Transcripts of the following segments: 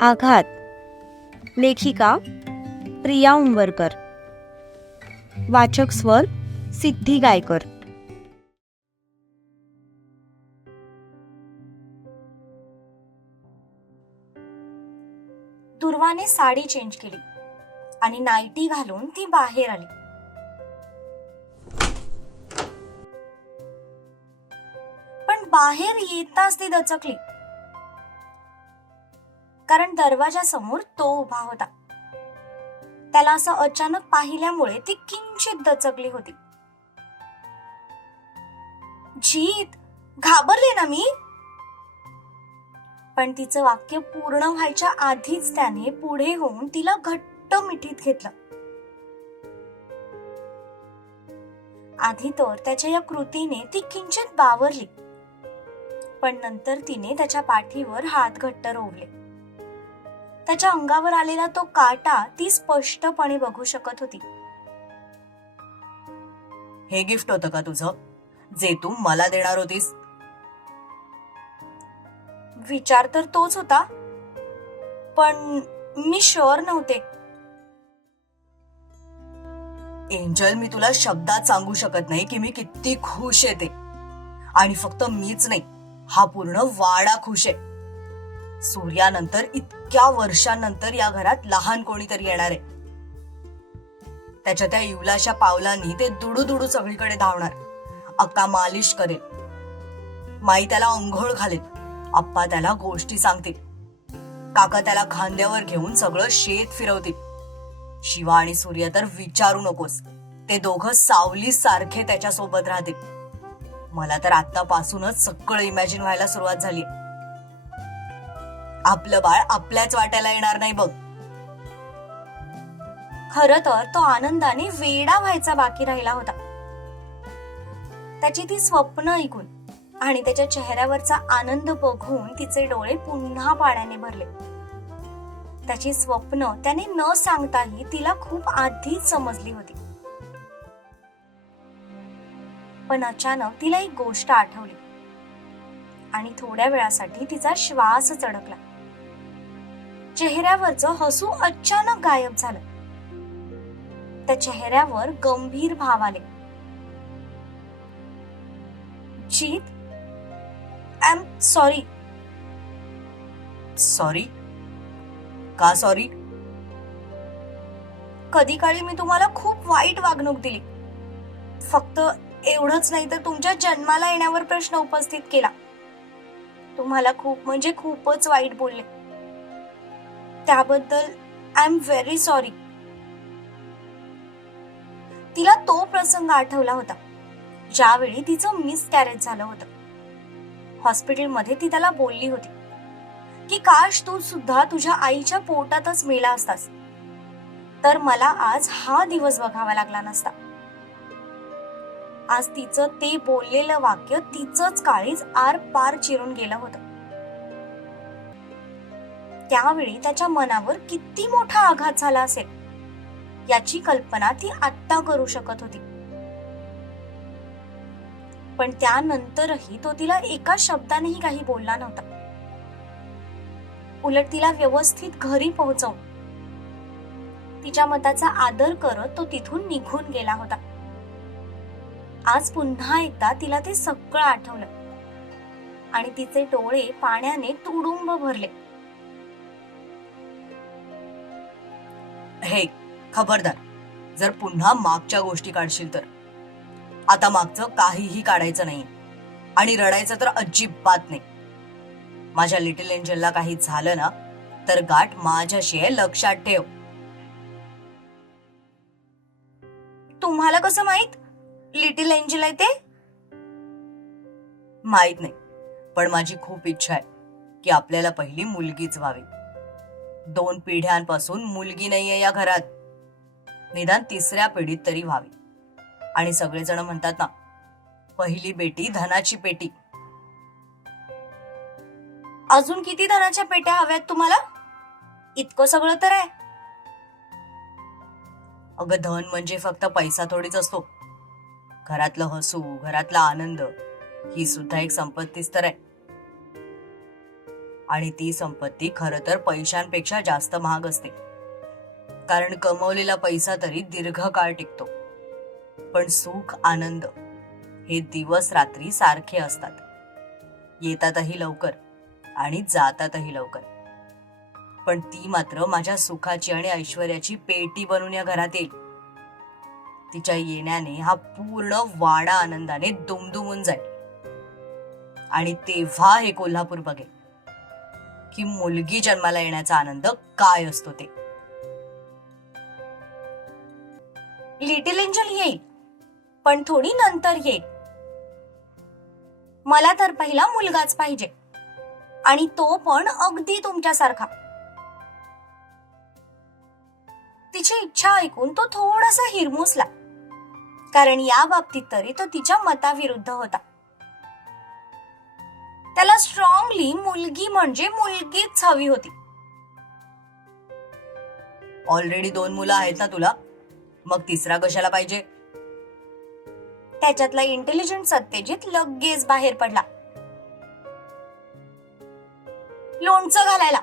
आघात. लेखिका प्रिया उंबरकर. वाचक स्वर सिद्धी गायकर. दुर्वाने साडी चेंज केली आणि नाईटी घालून ती बाहेर आली. पण बाहेर येताच ती दचकली. कारण दरवाजासमोर तो उभा होता. त्याला असं अचानक पाहिल्यामुळे ती किंचित दचकली होती. जीत घाबरले ना मी. पण तिचं वाक्य पूर्ण व्हायच्या आधीच त्याने पुढे होऊन तिला घट्ट मिठीत घेतलं. आधी तर त्याच्या या कृतीने ती किंचित बावरली पण नंतर तिने त्याच्या पाठीवर हात घट्ट रोवले. त्याच्या अंगावर आलेला तो काटा ती स्पष्टपणे बघू शकत होती. हे गिफ्ट होतं का तुझं? जे तू मला देणार होतीस? विचार तर तोच होता. पण मी शुअर नव्हते. एंजल मी तुला शब्दात सांगू शकत नाही की मी किती खुश आहे ते. आणि फक्त मीच नाही हा पूर्ण वाडा खुश आहे. सूर्यानंतर इतक्या वर्षांनंतर या घरात लहान कोणीतरी येणार आहे. त्याच्या त्या इवलाच्या पावलांनी ते दुडू दुडू सगळीकडे धावणार. अक्का मालिश करेल. माई त्याला अंघोळ घालेल. आप्पा त्याला गोष्टी सांगतील. काका त्याला खांद्यावर घेऊन सगळं शेत फिरवतील. शिवा आणि सूर्य तर विचारू नकोस. ते दोघं सावली सारखे त्याच्या सोबत राहतील. मला तर आतापासूनच सगळं इमॅजिन व्हायला सुरुवात झाली आपलं बाळ आपल्याच वाट्याला येणार नाही बघ. खर तर तो आनंदाने वेडा व्हायचा बाकी राहिला होता. त्याची ती स्वप्न ऐकून आणि त्याच्या चेहऱ्यावरचा आनंद बघून तिचे डोळे पुन्हा पाण्याने भरले. त्याची स्वप्न त्याने न सांगताही तिला खूप आधीच समजली होती. पण अचानक तिला एक गोष्ट आठवली. आणि थोड्या वेळासाठी तिचा श्वास चढकला चेहऱ्यावरचं हसू अचानक गायब झालं. त्या चेहऱ्यावर गंभीर भाव आले. Jeet I am sorry sorry का सॉरी कधी काळी मी तुम्हाला खूप वाईट वागणूक दिली. फक्त एवढंच नाही तर तुमच्या जन्माला येण्यावर प्रश्न उपस्थित केला. तुम्हाला खूप म्हणजे खूपच वाईट बोलले. त्याबद्दल आय एम व्हेरी सॉरी तिला तो प्रसंग आठवला होता ज्यावेळी तिचं मिस कॅरेज झालं होतं. हॉस्पिटलमध्ये ती त्याला बोलली होती की काश तू सुद्धा तुझ्या आईच्या पोटातच मेला असतास. तर मला आज हा दिवस बघावा लागला नसता. आज तिचं ते बोललेलं वाक्य तिचंच काळीज आर पार चिरून गेलं होतं. त्यावेळी त्याच्या मनावर किती मोठा आघात झाला असेल याची कल्पना ती आत्ता करू शकत होती. पण त्यानंतरही तो तिला एका शब्दानेही काही बोलला नव्हता. उलट तिला व्यवस्थित घरी पोहोचवून तिच्या मताचा आदर करत तो तिथून निघून गेला होता. आज पुन्हा एकदा तिला ते सगळं आठवलं आणि तिचे डोळे पाण्याने तुडुंब भरले. हे खबरदार. जर पुन्हा मागच्या गोष्टी काढशील तर. आता मागचं काहीही काढायचं नाही आणि रडायचं तर अजिबात नाही. माझ्या लिटिल एंजलला काही झालं ना तर गाठ माझ्याशी आहे लक्षात ठेव. तुम्हाला कसं माहीत? लिटिल एंजल आहे ते? माहीत नाही. पण माझी खूप इच्छा आहे की आपल्याला पहिली मुलगीच व्हावी. दोन पिढ्यांपासून मुलगी नाहीये या घरात. निदान तिसऱ्या पिढीत तरी व्हावी. आणि सगळेजण म्हणतात ना पहिली बेटी धनाची पेटी. अजून किती धनाच्या पेट्या हव्यात तुम्हाला? इतकं सगळं तर आहे. अगं धन म्हणजे फक्त पैसा थोडीच असतो. घरातलं हसू घरातला आनंद ही सुद्धा एक संपत्तीच तर आहे. आणि ती संपत्ती खरं तर पैशांपेक्षा जास्त महाग असते. कारण कमवलेला पैसा तरी दीर्घकाळ टिकतो. पण सुख आनंद हे दिवस रात्री सारखे असतात. येतातही लवकर आणि जातातही लवकर. पण ती मात्र माझ्या सुखाची आणि ऐश्वर्याची पेटी बनून या घरात येईल. तिच्या येण्याने हा पूर्ण वाडा आनंदाने दुमदुमून जाईल. आणि तेव्हा हे कोल्हापूर बघेल. की मुलगी जन्माला येण्याचा आनंद काय असतो ते? लिटिल एंजल येईल पण थोडी नंतर येईल. मला तर पहिला मुलगाच पाहिजे आणि तो पण अगदी तुमच्यासारखा. तिची इच्छा ऐकून तो थोडासा हिरमुसला कारण या बाबतीत तरी तो तिच्या मताविरुद्ध होता. त्याला स्ट्रॉंगली मुलगी म्हणजे मुलगीच हवी होती. ऑलरेडी दोन मुलं आहेत ना तुला? मग तिसरा कशाला पाहिजे? त्याच्यातला इंटेलिजंट सत्यजित लगेच बाहेर पडला. लोणचं घालायला.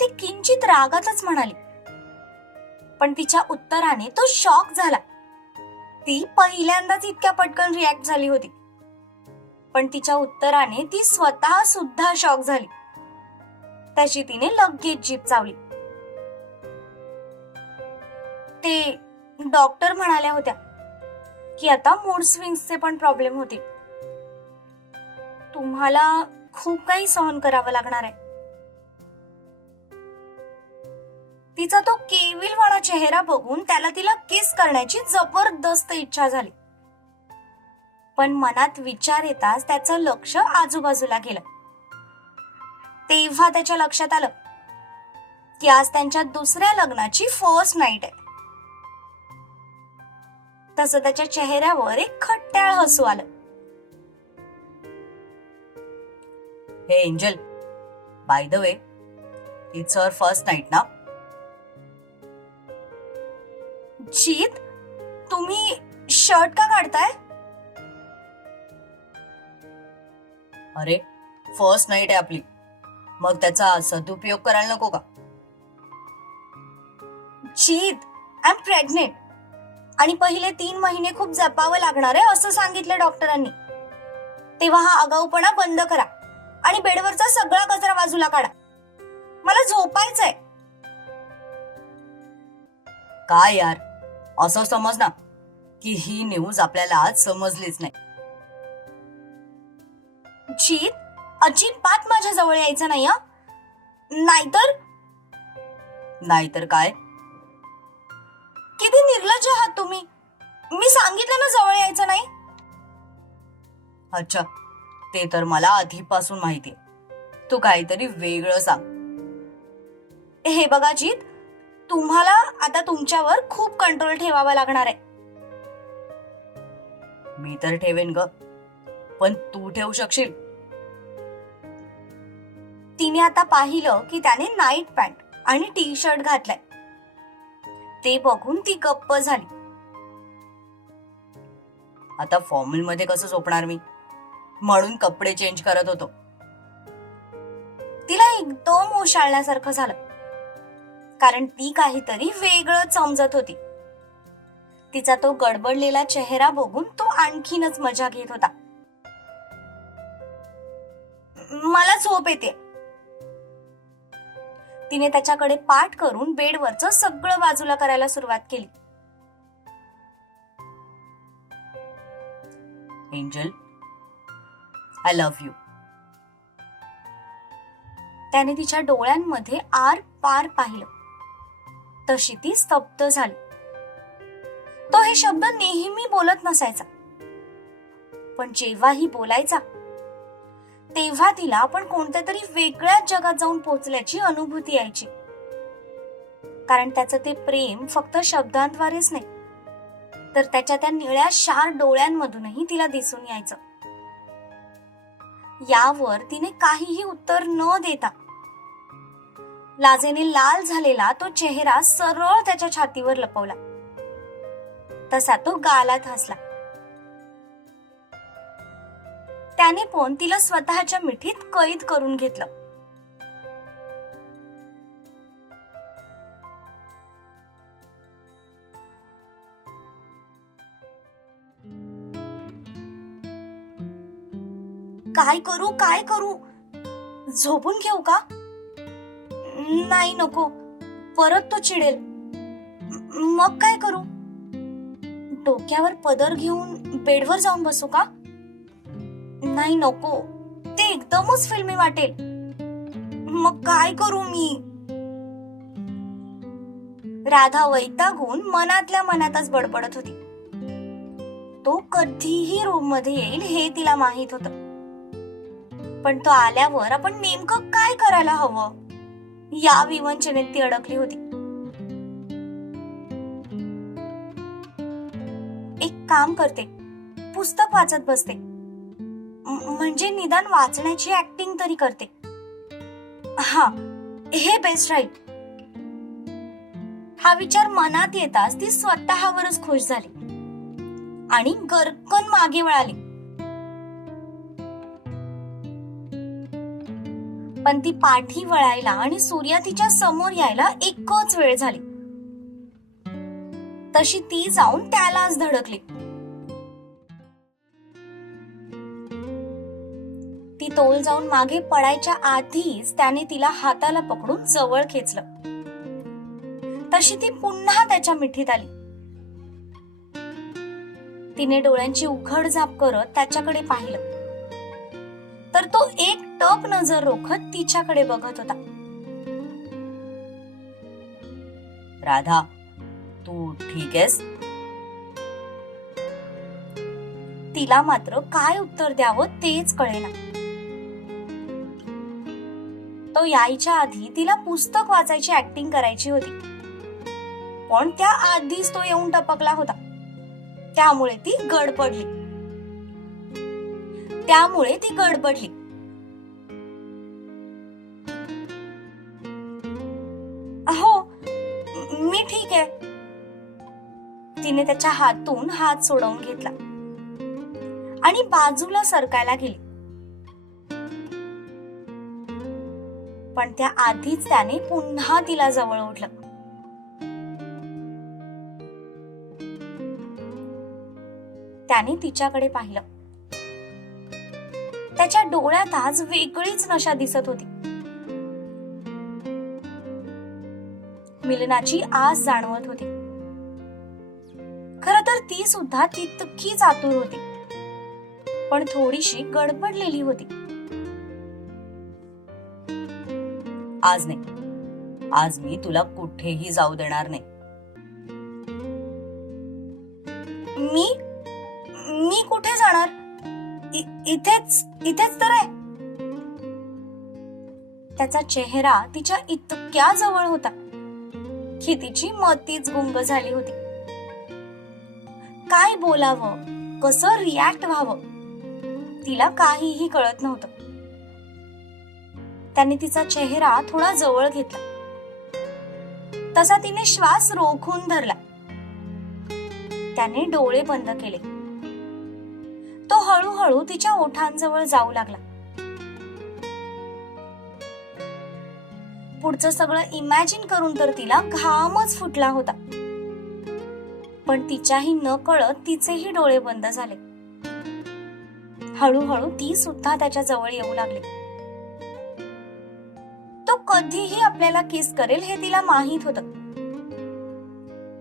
ती किंचित रागातच म्हणाली. पण तिच्या उत्तराने तो शॉक झाला. ती पहिल्यांदाच इतक्या पटकन रिॲक्ट झाली होती. पण तिच्या उत्तराने ती स्वतः सुद्धा शॉक झाली. त्याची तिने लगेच जीप चावली. ते डॉक्टर म्हणाल्या होत्या की आता मूड स्विंग्सचे पण प्रॉब्लेम होतील. तुम्हाला खूप काही सहन करावं लागणार आहे. तिचा तो केविलवाणा चेहरा बघून त्याला तिला किस करण्याची जबरदस्त इच्छा झाली. पण मनात विचार येताच त्याचं लक्ष आजूबाजूला गेलं. तेव्हा त्याच्या लक्षात आलं की आज त्यांच्या दुसऱ्या लग्नाची फर्स्ट नाईट आहे. तसं त्याच्या चेहऱ्यावर एक खट्ट्याळ हसू आलं. हे angel by the way it's our first night ना? जीत तुम्ही शर्ट का काढताय? अरे फर्स्ट नाईट आहे आपली. मग त्याचा सदुपयोग करायला नको का? जीत आय एम प्रेग्नेंट आणि पहिले तीन महिने खूप जपावं लागणार आहे असं सांगितलं डॉक्टरांनी. तेव्हा हा आगाऊपणा बंद करा आणि बेडवरचा सगळा कचरा बाजूला काढा. मला झोपायचंय. काय यार? असं समज ना की ही न्यूज आपल्याला आज समजलीच नाही. जीत अजिबात माझ्या जवळ यायचं नाही नाहीतर? नाहीतर काय? किती निर्लज्ज आहात तुम्ही. मी सांगितलं ना जवळ यायचं नाही. अच्छा ते तर मला आधीपासून माहिती तू काहीतरी वेगळं सांग. हे बघा जीत तुम्हाला आता तुमच्यावर खूप कंट्रोल ठेवावा लागणार आहे. मी तर ठेवेन ग. पण तू ठेवू शकशील. तिने आता पाहिलं की त्याने नाईट पॅन्ट आणि टी शर्ट घातलाय. ते बघून ती गप्प झाली. आता फॉर्मलमध्ये कसं झोपणार मी? म्हणून कपडे चेंज करत होतो. तिला एकदम ओशाळण्यासारखं झालं. कारण ती काहीतरी वेगळं समजत होती. तिचा तो गडबडलेला चेहरा बघून तो आणखीनच मजा घेत होता. झोप येते. तिने त्याच्याकडे पाठ करून बेडवरचं सगळं बाजूला करायला सुरुवात केली. एंजल आय लव्ह यू त्याने तिच्या डोळ्यांमध्ये आर पार पाहिलं. तशी ती स्तब्ध झाली. तो हे शब्द नेहमी बोलत नसायचा. पण जेव्हाही बोलायचा तेव्हा तिला आपण कोणत्या तरी वेगळ्याच जगात जाऊन पोहोचल्याची अनुभूती यायची. कारण त्याचं ते प्रेम फक्त शब्दांद्वारेच नाही. तर त्याच्या त्या निळ्या शार डोळ्यांमधूनही तिला दिसून यायचं. यावर तिने काहीही उत्तर न देता लाजेने लाल झालेला तो चेहरा सरळ त्याच्या छातीवर लपवला. तसा तो गालात हसला. त्याने पण तिला स्वतःच्या मिठीत कैद करून घेतलं. काय करू काय करू? झोपून घेऊ का? नाही नको. परत तो चिडेल. मग काय करू? डोक्यावर पदर घेऊन बेडवर जाऊन बसू का? नाही नको. ते एकदमच फिल्मी वाटेल. मग काय करू मी? राधा वैतागून मनातल्या मनातच बडबडत होती. तो कधीही रूममध्ये येईल हे तिला माहीत होत. पण तो आल्यावर आपण नेमकं काय करायला हवं? या विवंचनेत ती अडकली होती. एक काम करते. पुस्तक वाचत बसते. म्हणजे निदान वाचण्याची ऍक्टिंग तरी करते. हा हे बेस्ट राहील हा विचार मनात येताच ती स्वतःवरच खुश झाली. आणि गरकन मागे वळाली. पण ती पाठी वळायला आणि सूर्या तिच्या समोर यायला एकच वेळ झाली. तशी ती जाऊन त्यालाच धडकली. ती तोल जाऊन मागे पडायच्या आधीच त्याने तिला हाताला पकडून जवळ खेचलं. तशी ती पुन्हा त्याच्या मिठीत आली. तिने डोळ्यांची उघड झाप करत त्याच्याकडे पाहिलं. तर तो एक टक नजर रोखत तिच्याकडे बघत होता. राधा तू ठीक आहेस? तिला मात्र काय उत्तर द्यावं तेच कळेना. तो यायच्या आधी तिला पुस्तक वाचायची ऍक्टिंग करायची होती. पण त्या आधीच तो येऊन टपकला होता. त्यामुळे ती गडबडली. त्यामुळे ती गडबडली. हो मी ठीक आहे. तिने त्याच्या हातून हात सोडवून घेतला. आणि बाजूला सरकायला गेली. पण त्या आधीच त्याने पुन्हा तिला जवळ ओढलं. त्याने तिच्याकडे पाहिलं. त्याच्या डोळ्यात आज वेगळीच नशा दिसत होती. मिलनाची आस जाणवत होती. खर तर ती सुद्धा तितकीच आतुर होती. पण थोडीशी गडबडलेली होती. आज नाही. आज मी तुला कुठेही जाऊ देणार नाही. मी? मी कुठे जाणार? इथेच इथेच तर आहे. त्याचा चेहरा तिच्या इतक्या जवळ होता की तिची मतीच गुंग झाली होती. काय बोलावं? कसं रिॲक्ट व्हावं? तिला काहीही कळत नव्हतं. त्याने तिचा चेहरा थोडा जवळ घेतला. तसा तिने श्वास रोखून धरला. त्याने डोळे बंद केले. तो हळूहळू तिच्या ओठांजवळ जाऊ लागला. पुढचं सगळं इमॅजिन करून तर तिला घामच फुटला होता. पण तिच्याही न कळत तिचेही डोळे बंद झाले. हळूहळू ती सुद्धा त्याच्याजवळ येऊ लागली. कधीही आपल्याला किस करेल हे तिला माहीत होतं.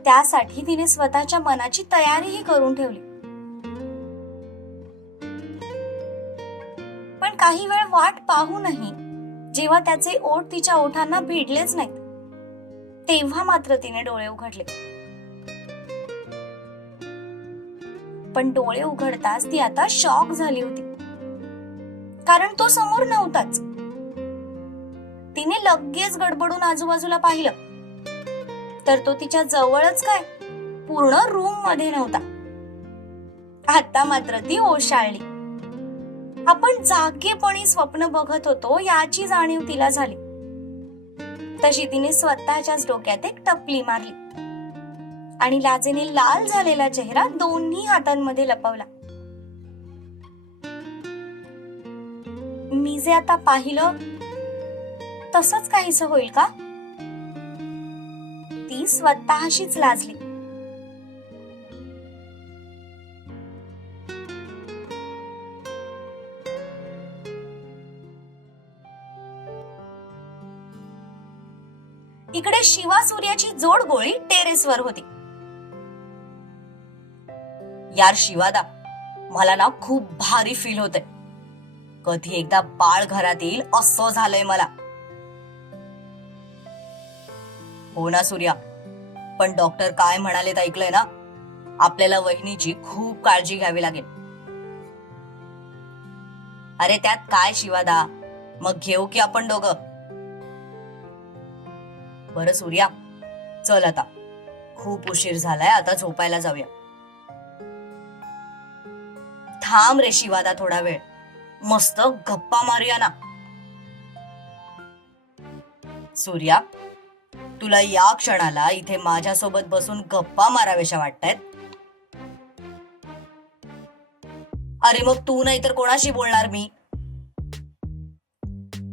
त्यासाठी तिने स्वतःच्या मनाची तयारीही करून ठेवली. पण काही वेळ वाट पाहूनही जेव्हा त्याचे ओठ तिच्या ओठांना भिडलेच नाहीत तेव्हा मात्र तिने डोळे उघडले. पण डोळे उघडताच ती आता शॉक झाली होती. कारण तो समोर नव्हताच. तिने लगेच गडबडून आजूबाजूला पाहिलं. तर तो तिच्या जवळच काय? पूर्ण रूममध्ये नव्हता. आता मात्र ती ओशाळली. आपण जागेपणी स्वप्न बघत होतो याची जाणीव तिला झाली. तशी तिने स्वतःच्याच डोक्यात एक टपली मारली. आणि लाजेने लाल झालेला चेहरा दोन्ही हातांमध्ये लपवला. मी जे आता पाहिलं तसंच काहीच होईल का? ती स्वतःशीच लाजली. इकडे शिवा सूर्याची जोड गोळी टेरेसवर होती. यार शिवादा मला ना खूप भारी फील होतंय. कधी एकदा बाळ घरात येईल असं झालंय मला. हो ना सूर्या. पण डॉक्टर काय म्हणालेत ऐकलंय ना? आपल्याला वहिनीची खूप काळजी घ्यावी लागेल. अरे त्यात काय शिवादा? मग घेऊ की आपण दोघं? बरं सूर्या. चल आता. खूप उशीर झालाय आता झोपायला जाऊया. थांब रे शिवादा थोडा वेळ. मस्त गप्पा मारूया ना. सूर्या तुला या क्षणाला इथे माझ्यासोबत बसून गप्पा माराव्याशा वाटतायत? अरे मग तू नाही तर कोणाशी बोलणार मी?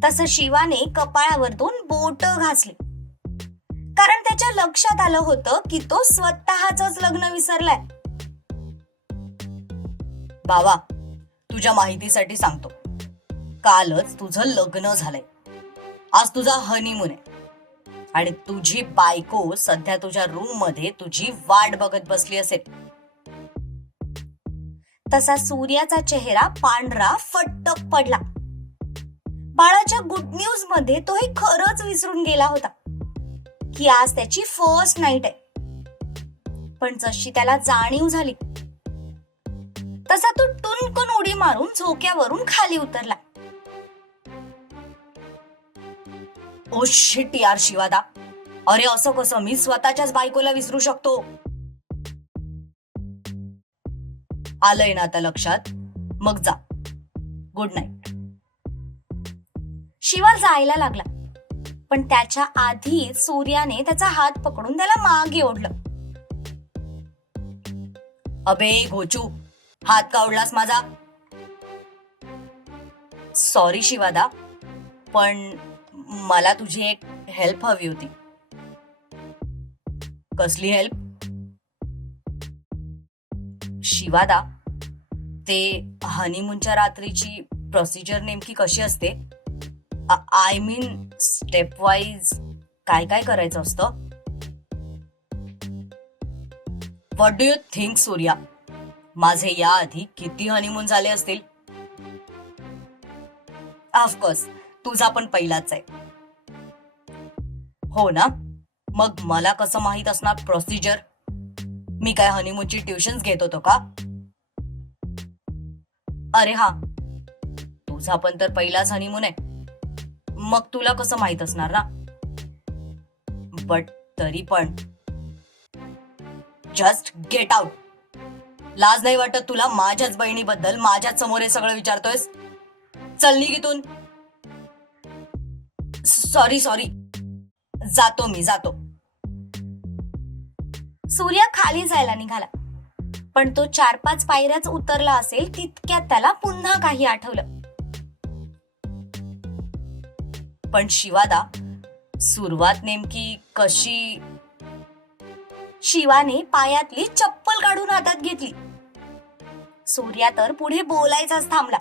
तस शिवाने कपाळावर दोन बोट घासली. कारण त्याच्या लक्षात आलं होतं की तो स्वतःच लग्न विसरलाय. बाबा तुझ्या माहितीसाठी सांगतो. कालच तुझं लग्न झालंय. आज तुझा हनीमून आहे. आणि तुझी बायको सध्या तुझ्या रूममध्ये तुझी वाट बघत बसली असेल. तसा सूर्याचा चेहरा पांढरा फटक पडला. बाळाच्या गुड न्यूजमध्ये तो हे खरंच विसरून गेला होता. की आज त्याची फर्स्ट नाईट आहे. पण जशी त्याला जाणीव झाली तसा तो टुनकन उडी मारून झोक्यावरून खाली उतरला. ओ शिट यार शिवादा. अरे असं कसं? मी स्वतःच्याच बायकोला विसरू शकतो. आलंय ना आता लक्षात? मग जा. गुड नाईट शिवा जायला लागला. पण त्याच्या आधी सूर्याने त्याचा हात पकडून त्याला मागे ओढलं. अबे घोचू हात का ओढलास माझा? सॉरी शिवादा पण मला तुझी एक हेल्प हवी होती. कसली हेल्प शिवादा ते हनीमूनच्या रात्रीची प्रोसिजर नेमकी कशी असते? आय मीन स्टेप वाईज काय काय करायचं असतं? What do you think Surya माझे याआधी किती हनीमून झाले असतील? ऑफकोर्स तुझा पण पहिलाच आहे. हो ना? मग मला कसं माहीत असणार प्रोसिजर मी काय हनीमूनची ट्युशन घेत होतो का? अरे हा. तुझा पण तर पहिलाच हनीमून आहे. मग तुला कसं माहीत असणार ना? बट तरी पण. जस्ट गेट आउट लाज नाही वाटत तुला माझ्याच बहिणीबद्दल माझ्याच समोर हे सगळं विचारतोयस? चल निघितून सॉरी सॉरी जातो मी जातो. सूर्य खाली जायला निघाला. पण तो चार पाच पायऱ्याच उतरला असेल तितक्यात त्याला पुन्हा काही आठवलं. पण शिवादा सुरुवात नेमकी कशी? शिवाने पायातली चप्पल काढून हातात घेतली. सूर्या तर पुढे बोलायचाच थांबला.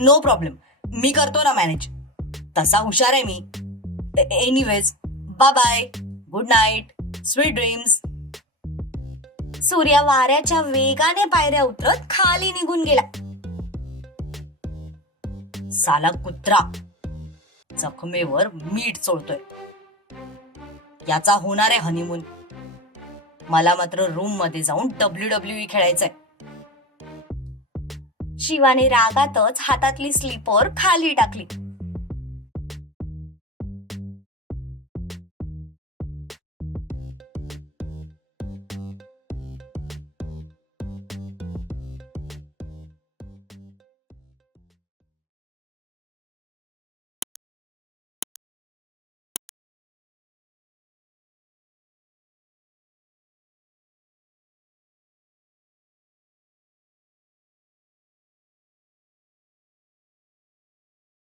नो प्रॉब्लेम मी करतो ना मॅनेज. तसा हुशार आहे मी. Anyways bye bye good night sweet dreams Surya वाऱ्याच्या वेगाने पायऱ्या उतरत खाली निघून गेला. साला कुत्रा जखमेवर मीठ चोळतोय. याचा होणार आहे हनीमून मला मात्र रूममध्ये जाऊन डब्ल्यू डब्ल्यू ई खेळायचंय. शिवाने रागातच हातातली स्लीपर खाली टाकली.